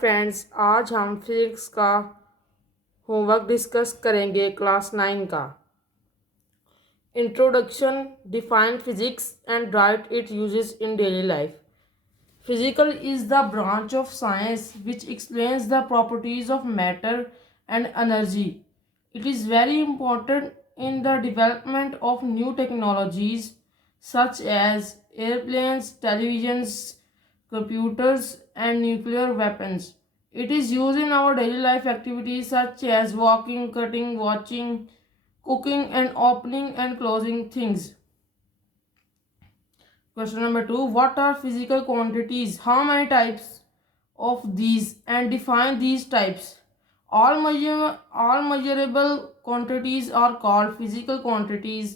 Friends, आज हम physics का होमवर्क डिस्कस करेंगे क्लास 9 का। Introduction, define physics and right it uses in daily life. Physical is the branch of science which explains the properties of matter and energy. It is very important in the development of new technologies such as airplanes, televisions, computers, and nuclear weapons. It is used in our daily life activities such as walking, cutting, watching, cooking, and opening and closing things. Question number 2. What are physical quantities? How many types of these and define these types? All measurable quantities are called physical quantities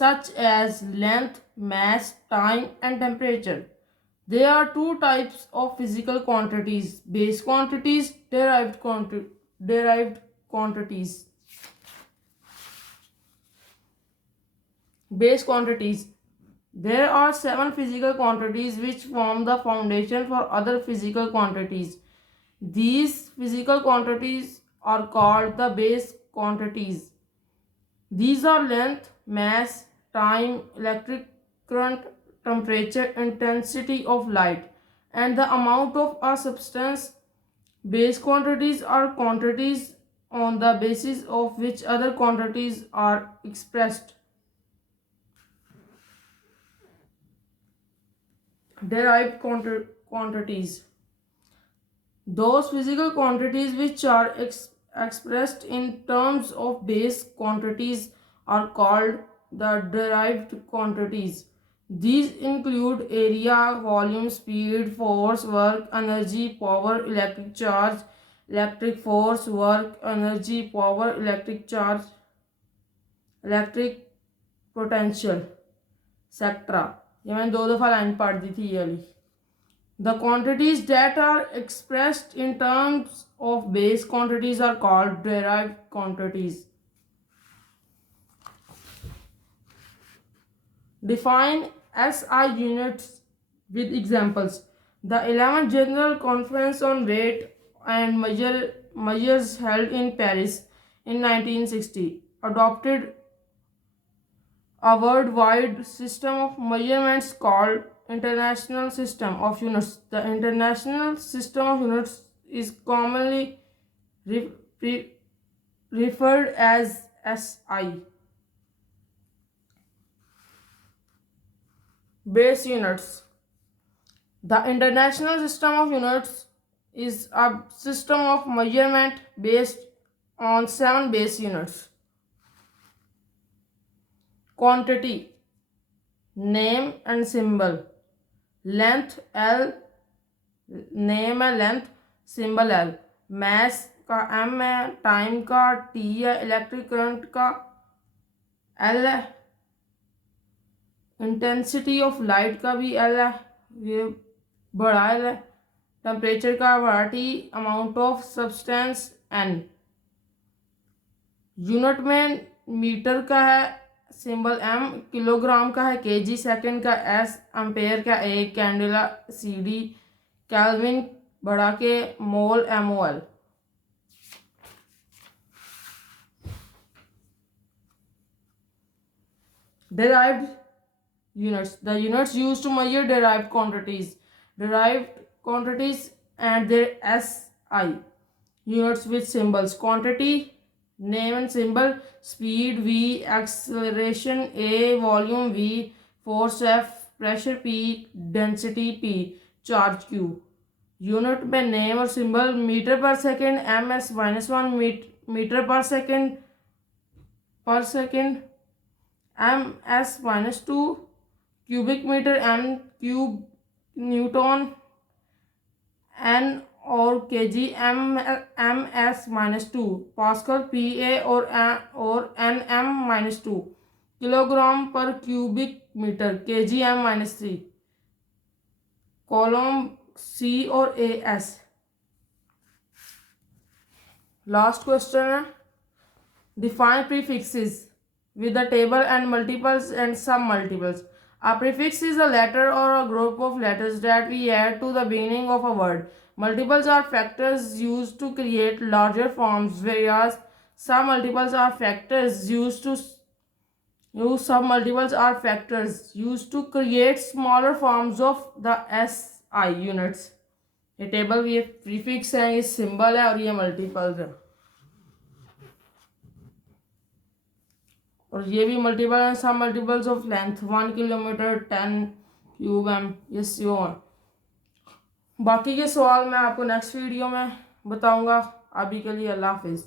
such as length, mass, time and temperature. There are two types of physical quantities: base quantities, derived quantities. Base quantities. There are 7 physical quantities which form the foundation for other physical quantities. These physical quantities are called the base quantities. These are length, mass, time, electric current, temperature, intensity of light, and the amount of a substance. Base quantities are quantities on the basis of which other quantities are expressed. Derived quantities. Those physical quantities which are expressed in terms of base quantities are called the derived quantities. These include area, volume, speed, force, work, energy, power, electric charge, electric force, work, energy, power, electric charge, electric potential, etc. ये मैंने दो दफ़ा line पढ़ दी थी ये वाली. The quantities that are expressed in terms of base quantities are called derived quantities. Define SI units with examples. The 11th General Conference on Weight and Measures held in Paris in 1960 adopted a worldwide system of measurements called International System of Units. The International System of Units is commonly referred as SI. Base units. The International System of Units is a system of measurement based on 7 base units. Quantity, name and symbol. Length L, name है length, symbol L. Mess का M है, time का T है, electric current का L है, intensity of light का भी L है, ये बड़ा L है, टेम्परेचर का बड़ा T, amount of substance N. Unit में मीटर का है सिंबल M, किलोग्राम का है kg, सेकंड का S, एम्पेयर का A, कैंडुला CD, केल्विन बड़ा के मोल MOL. Derived units. The units used to measure derived quantities. Derived quantities and their SI units with symbols. Quantity, name and symbol. Speed V, acceleration A, volume V, force F, pressure P, density P, charge Q. Unit में name और symbol. Metre पर second MS-1, metre पर second MS-2, cubic metre M, cube newton N और kg MS-2, pascal PA और NM-2, kilogram पर cubic metre kg M-3, coulomb C और AS. Last question है. Define prefixes with the table and multiples and some multiples. A prefix is a letter or a group of letters that we add to the beginning of a word. Multiples are factors used to create larger forms, whereas submultiples are factors used to submultiples are factors used to create smaller forms of the SI units. ये table ये prefix है, ये symbol है और ये multiples है, और ये भी मल्टीपल है. सब multiples of length 1 kilometre 10 cube M, ये सीओ है. बाकी के सवाल मैं आपको नेक्स्ट वीडियो में बताऊंगा. अभी के लिए अल्लाह हाफिज़.